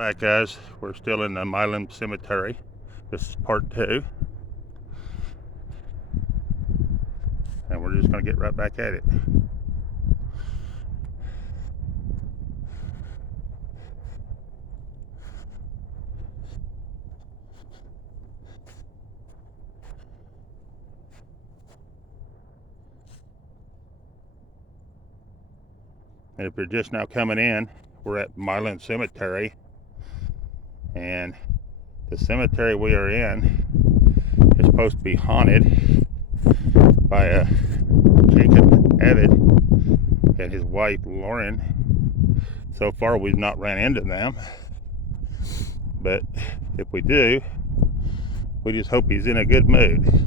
Back, guys. We're still in the Milan Cemetery. This is part 2. And we're just going to get right back at it. And if you're just now coming in, we're at Milan Cemetery. And the cemetery we are in is supposed to be haunted by a Jacob Abbott and his wife Lauren. So far we've not ran into them, but if we do, we just hope he's in a good mood.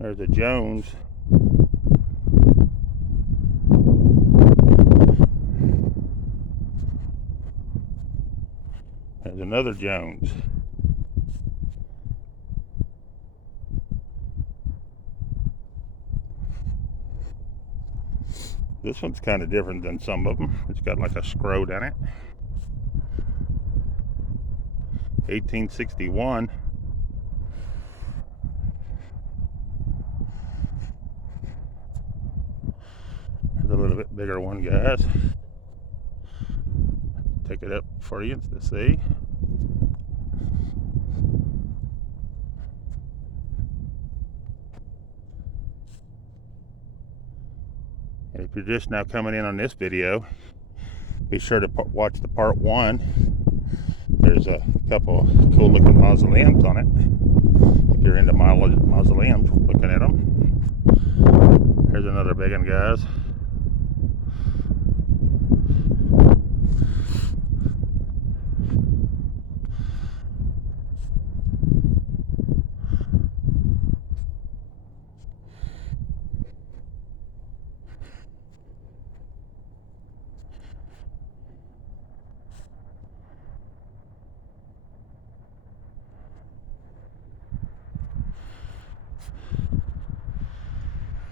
There's a Jones. There's another Jones. This one's kind of different than some of them. It's got like a scroll in it. 1861. There's a little bit bigger one, guys. Take it up for you to see. And if you're just now coming in on this video, be sure to watch the part 1. There's a couple cool looking mausoleums on it. If you're into mausoleums, looking at them. Here's another big one, guys.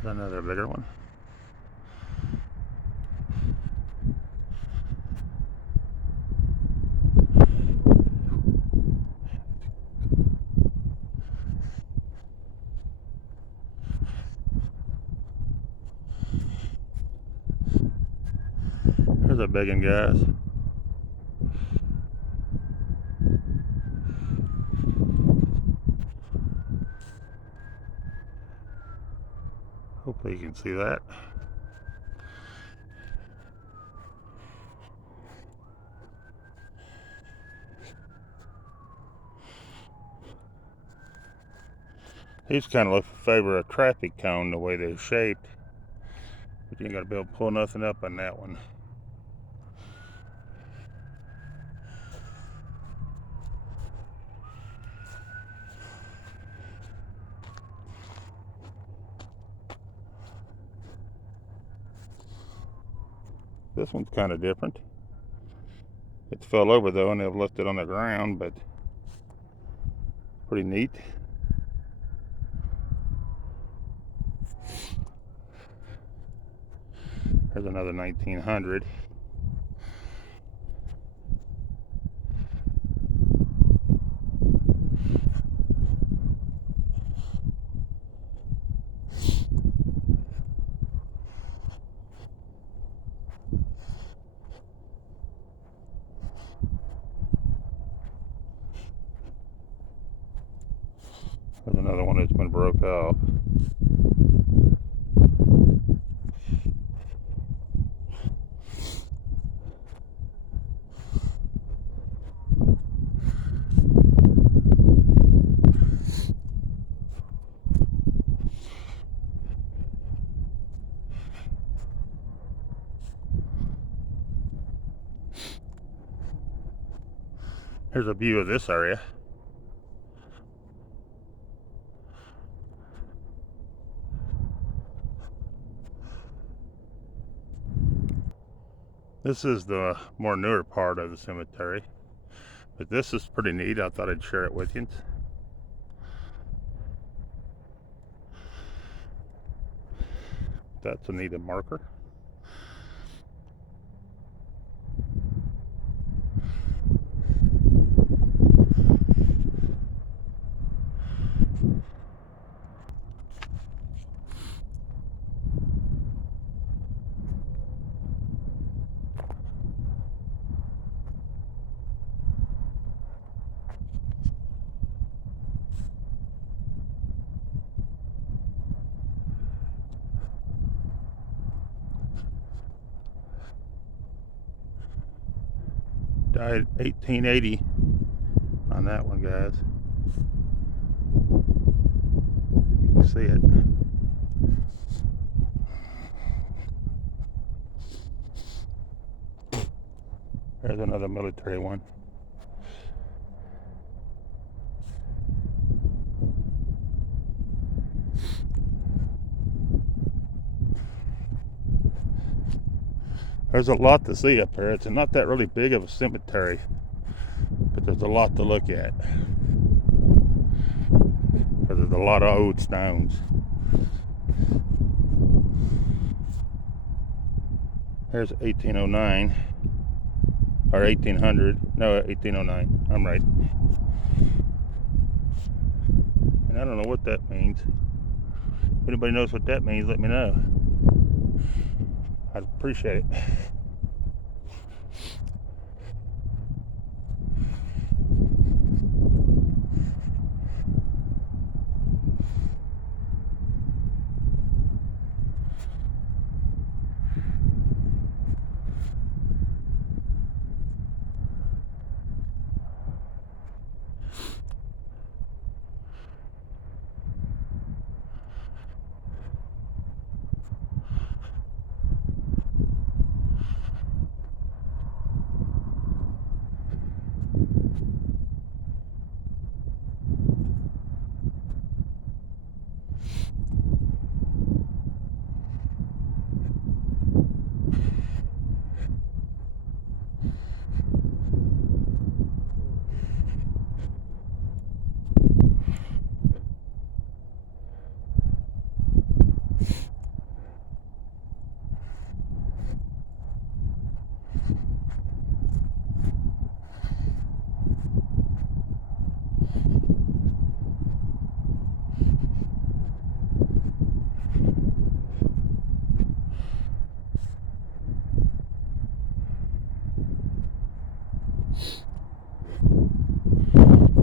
Another bigger one. There's a big one, guys. Hopefully you can see that. These kind of favor a traffic cone the way they're shaped. But you ain't got to be able to pull nothing up on that one. This one's kind of different. It fell over though, and they've left it on the ground, but pretty neat. There's another 1900. There's another one that's been broke off. Here's a view of this area. This is the more newer part of the cemetery, but this is pretty neat. I thought I'd share it with you. That's a needed marker. Died 1880 on that one, guys. You can see it. There's another military one. There's a lot to see up here. It's not that really big of a cemetery, but there's a lot to look at. Because there's a lot of old stones. There's 1809, or 1800, no, 1809, I'm right. And I don't know what that means. If anybody knows what that means, let me know. I'd appreciate it.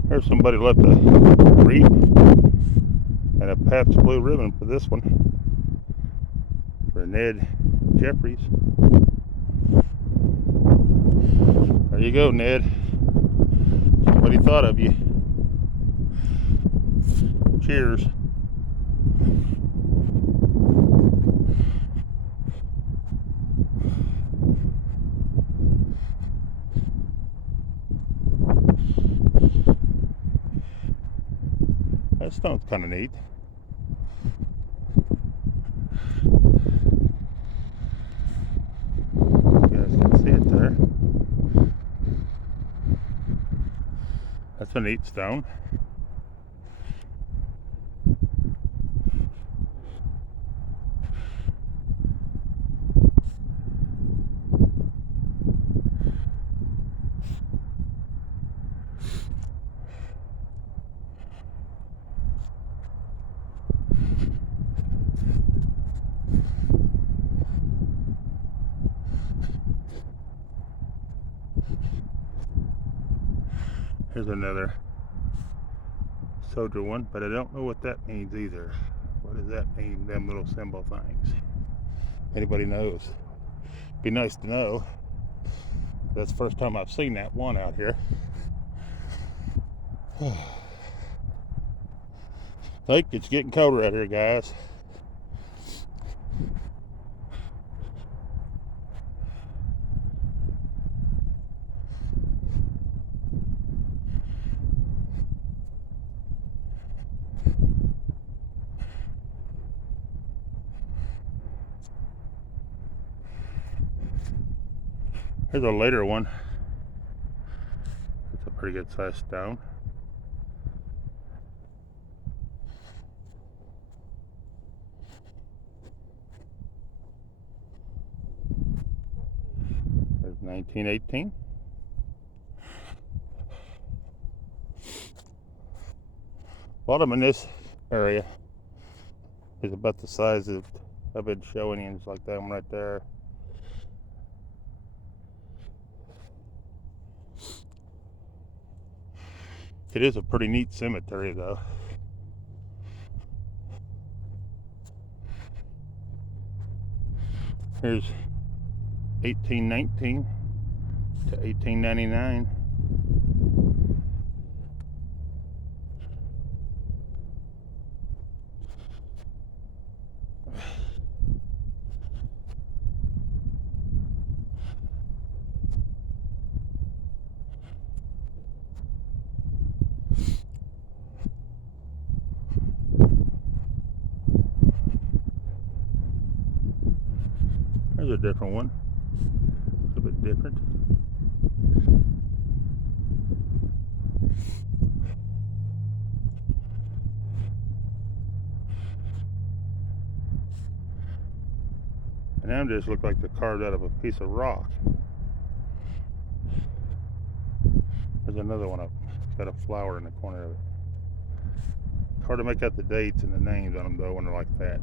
There's somebody left a wreath and a Pabst Blue Ribbon for this one. For Ned Jeffries. There you go, Ned. Somebody thought of you. Cheers. That stone's kind of neat. You guys can see it there. That's a neat stone. Here's another soldier one, but I don't know what that means either. What does that mean, them little symbol things? Anybody knows? Be nice to know. That's the first time I've seen that one out here. I think it's getting colder out here, guys. Here's a later one. It's a pretty good sized stone. 1918. A lot of them in this area is about the size of I've been showing you, just like that one right there. It is a pretty neat cemetery though. Here's 1819 to 1899. There's a different one, a little bit different. And them just look like they're carved out of a piece of rock. There's another one up. It's got a flower in the corner of it. It's hard to make out the dates and the names on them though when they're like that.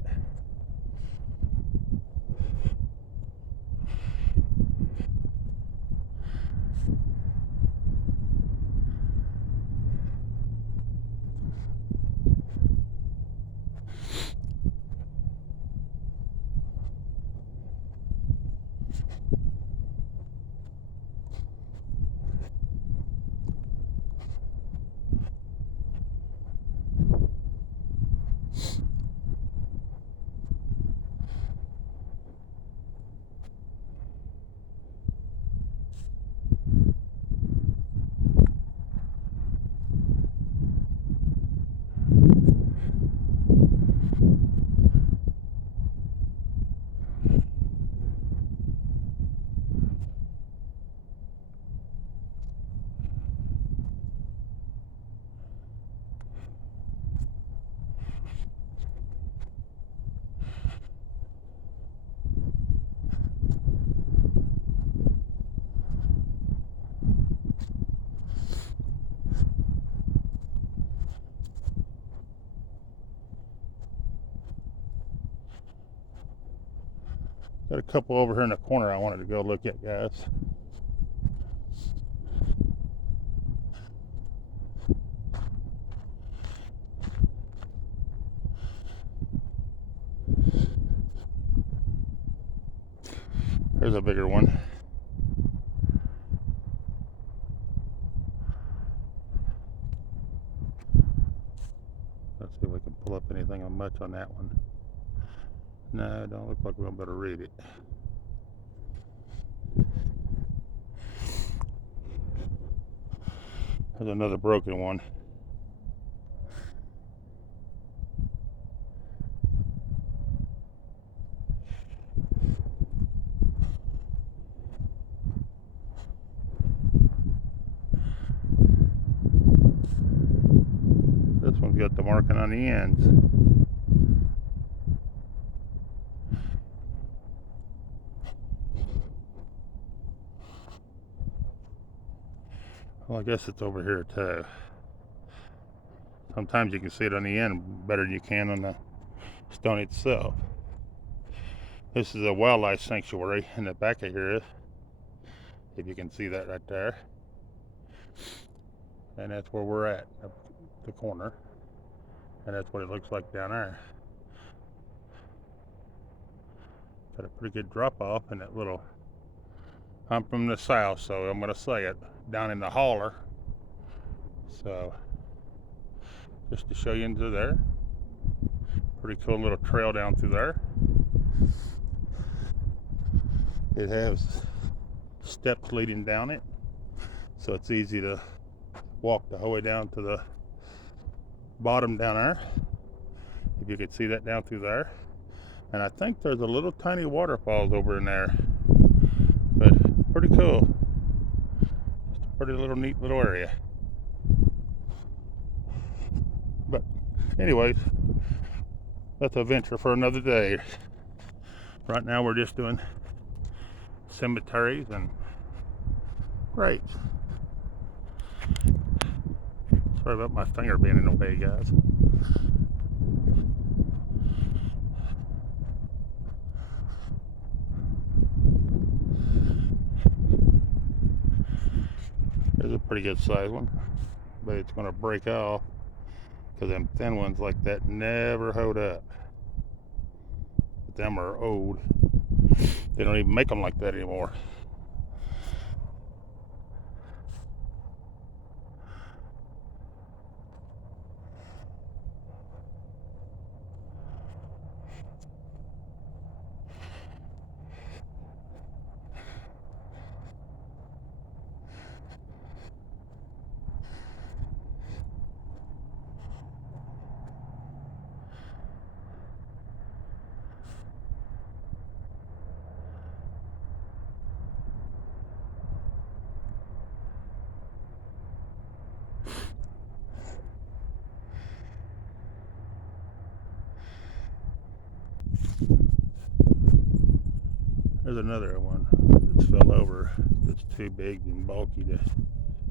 Got a couple over here in the corner I wanted to go look at, guys. There's a bigger one. Let's see if we can pull up anything on much on that one. No, it don't look like we're gonna be able to read it. There's another broken one. This one's got the marking on the ends. Well, I guess it's over here too. Sometimes you can see it on the end better than you can on the stone itself. This is a wildlife sanctuary in the back of here, if you can see that right there. And that's where we're at, up the corner. And that's what it looks like down there. Got a pretty good drop off in that little, I'm from the south, so I'm gonna say it, down in the holler. So just to show you into there. Pretty cool little trail down through there. It has steps leading down it, so it's easy to walk the whole way down to the bottom down there, if you could see that down through there. And I think there's a little tiny waterfalls over in there, but pretty cool. Just a pretty little neat little area. But anyways, that's a venture for another day. Right now we're just doing cemeteries and Great. Sorry about my finger being in the way, guys. There's a pretty good size one, but it's going to break off because them thin ones like that never hold up. But them are old. They don't even make them like that anymore. There's another one that's fell over. That's too big and bulky to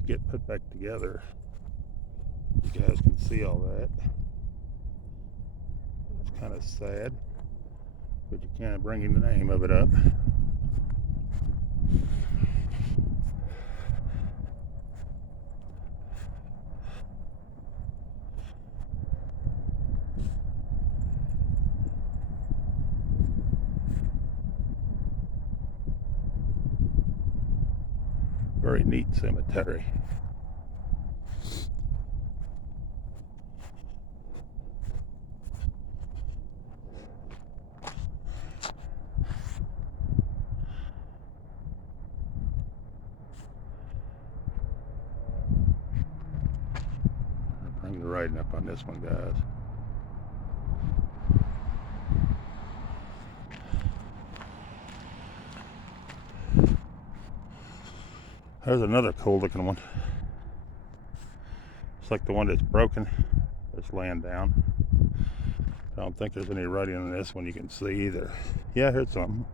get put back together. You guys can see all that. It's kind of sad, but you can't bring the name of it up. Very neat cemetery. Bring the writing up on this one, guys. There's another cool looking one. It's like the one that's broken. It's laying down. I don't think there's any writing on this one you can see either. Yeah, here's something.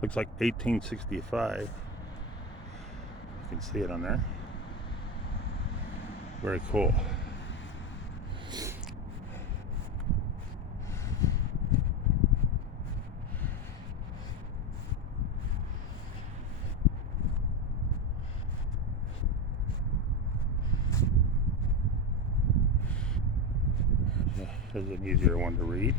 Looks like 1865. You can see it on there. Very cool. There's an easier one to read.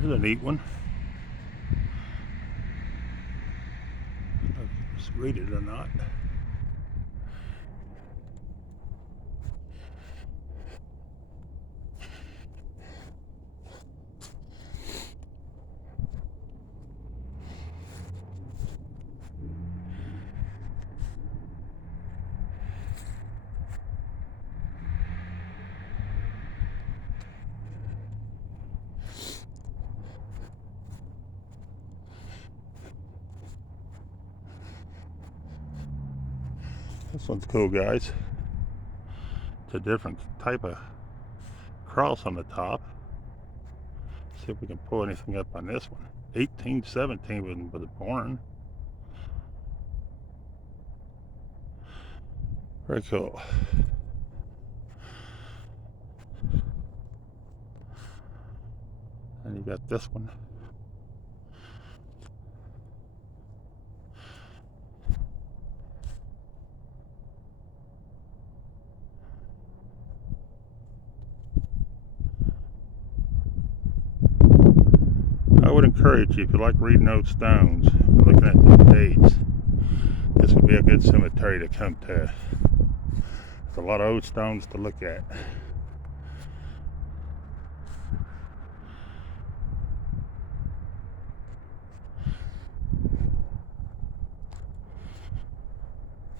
Here's a neat one. I don't know if just read it or not. This one's cool, guys. It's a different type of cross on the top. See if we can pull anything up on this one. 1817 was born. Very cool. And you got this one. I would encourage you, if you like reading old stones, looking at the dates, this would be a good cemetery to come to. There's a lot of old stones to look at.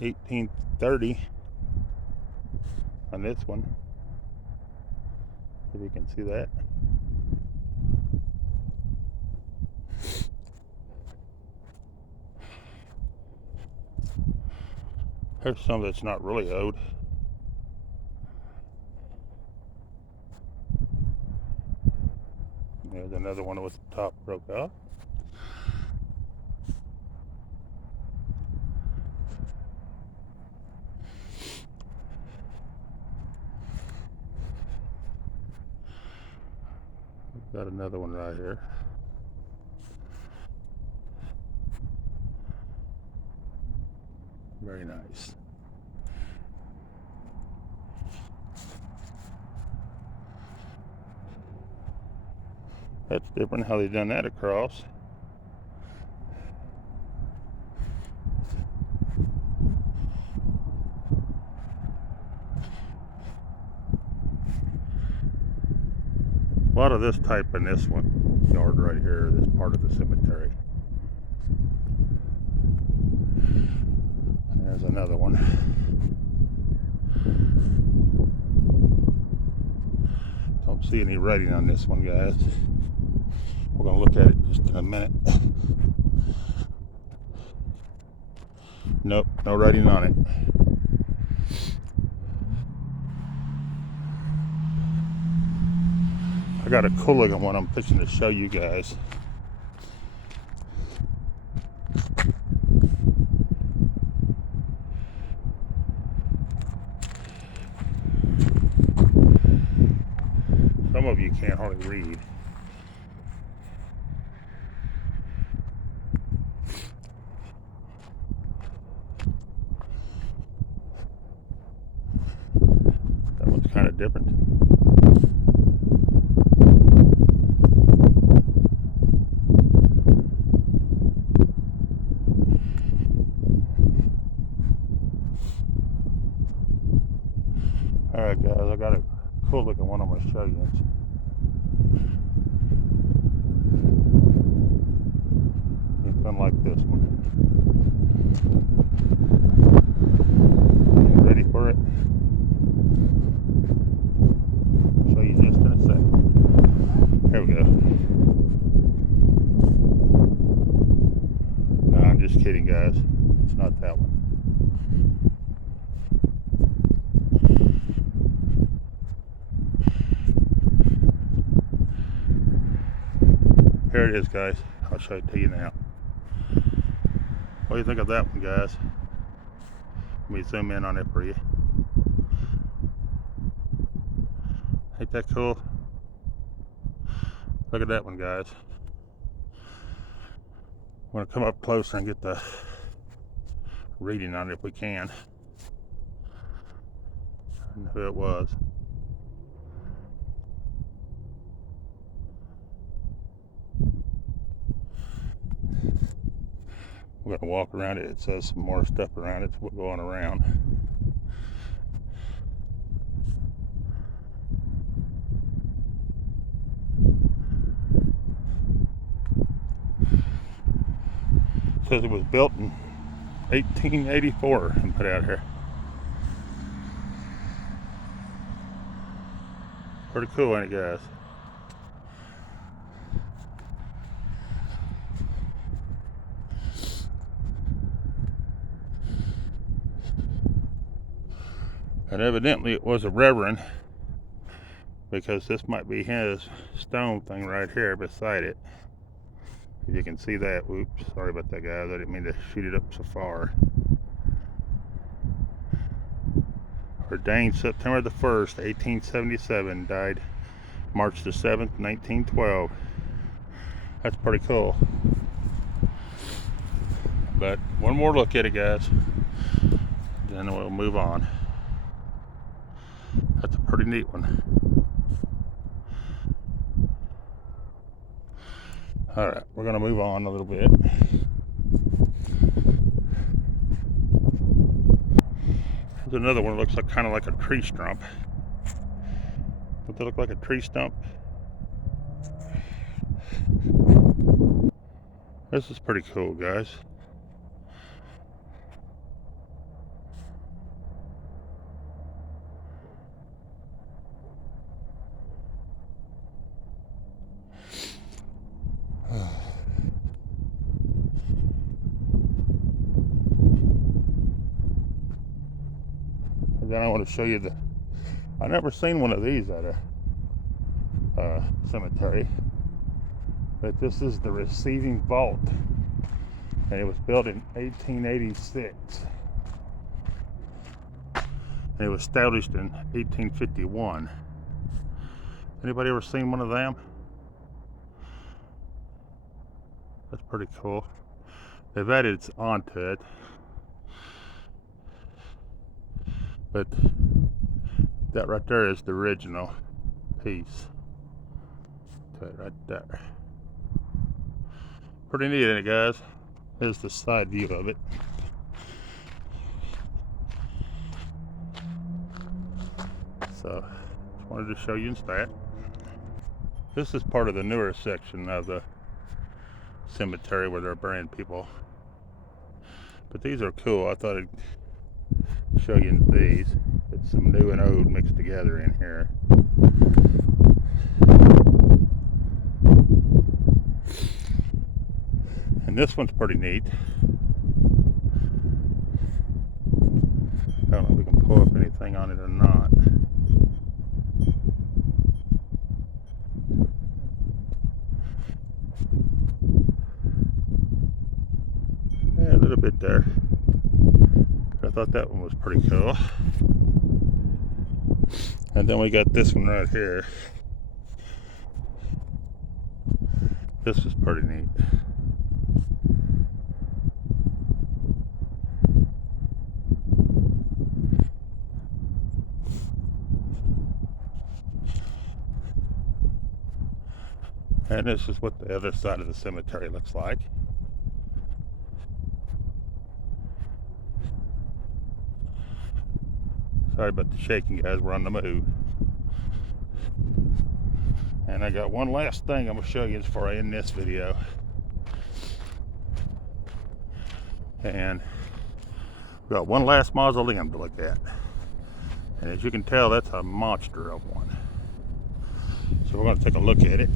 $1830 on this one. If you can see that. There's some that's not really old. another one with the top broke off. We've got another one right here. Very nice. That's different how they done that across. A lot of this type in this one yard right here, this part of the cemetery. And there's another one. Don't see any writing on this one, guys. We're gonna look at it just in a minute. Nope, no writing on it. I got a cool looking one I'm fixing to show you guys. Some of you can't hardly read. That one's kind of different. Alright guys, I got a cool looking one I'm going to show you. It's unlike this one. You ready for it? Show you just in a sec. Here we go. No, I'm just kidding guys. It's not that one. Here it is, guys. I'll show it to you now. What do you think of that one, guys? Let me zoom in on it for you. Ain't that cool? Look at that one, guys. I'm going to come up closer and get the reading on it if we can. And who it was. We're going to walk around it. It says some more stuff around it. We're going around. It says it was built in 1884 and put out here. Pretty cool, ain't it, guys? And evidently it was a reverend, because this might be his stone thing right here beside it. If you can see that. Oops, sorry about that, guys. I didn't mean to shoot it up so far. Ordained September the 1st, 1877. Died March the 7th, 1912. That's pretty cool. But one more look at it, guys. Then we'll move on. That's a pretty neat one. Alright, we're going to move on a little bit. There's another one that looks like kind of like a tree stump. Does it look like a tree stump? This is pretty cool, guys. And then I want to show you I've never seen one of these at a cemetery. But this is the receiving vault, and it was built in 1886. And it was established in 1851. Anybody ever seen one of them? That's pretty cool. They've added onto it, but that right there is the original piece. Right there. Pretty neat, isn't it, guys? There's the side view of it. So, just wanted to show you that. This is part of the newer section of the cemetery where they're burying people. But these are cool. I thought I'd show you these. It's some new and old mixed together in here. And this one's pretty neat. I don't know if we can pull up anything on it or not. Yeah, a little bit there. I thought that one was pretty cool. And then we got this one right here. This is pretty neat. And this is what the other side of the cemetery looks like. Sorry about the shaking, guys. We're on the move. And I got one last thing I'm going to show you before I end this video. And we got one last mausoleum to look at. And as you can tell, that's a monster of one. So we're going to take a look at it.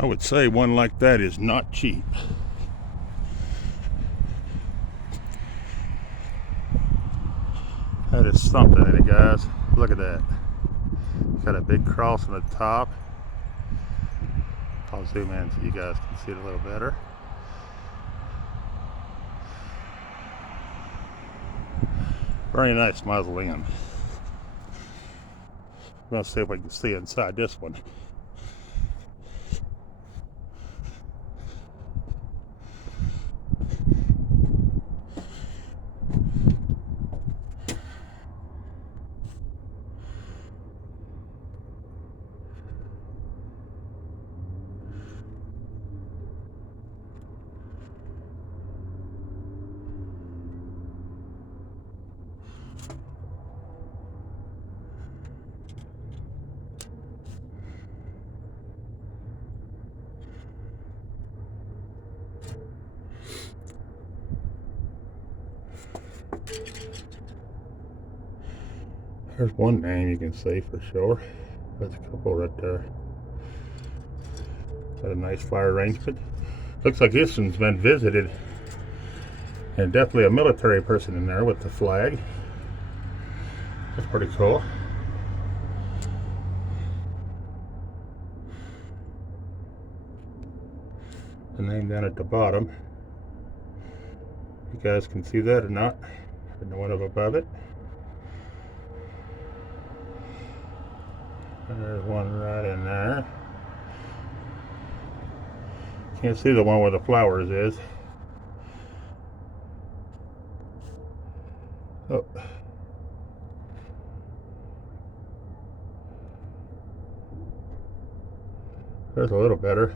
I would say one like that is not cheap. That is something in it, guys. Look at that. Got a big cross on the top. I'll zoom in so you guys can see it a little better. Very nice mausoleum. I'm going to see if we can see inside this one. There's one name you can see for sure. There's a couple right there. Got a nice fire arrangement. Looks like this one's been visited. And definitely a military person in there with the flag. That's pretty cool. The name down at the bottom. You guys can see that or not? And the one up above it. And there's one right in there. Can't see the one where the flowers is. Oh. There's a little better.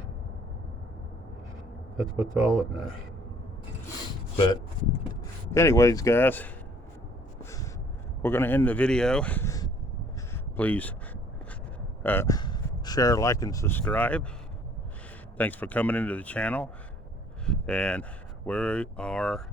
That's what's all in there. But anyways, guys, we're going to end the video. Please share, like, and subscribe. Thanks for coming into the channel. And we are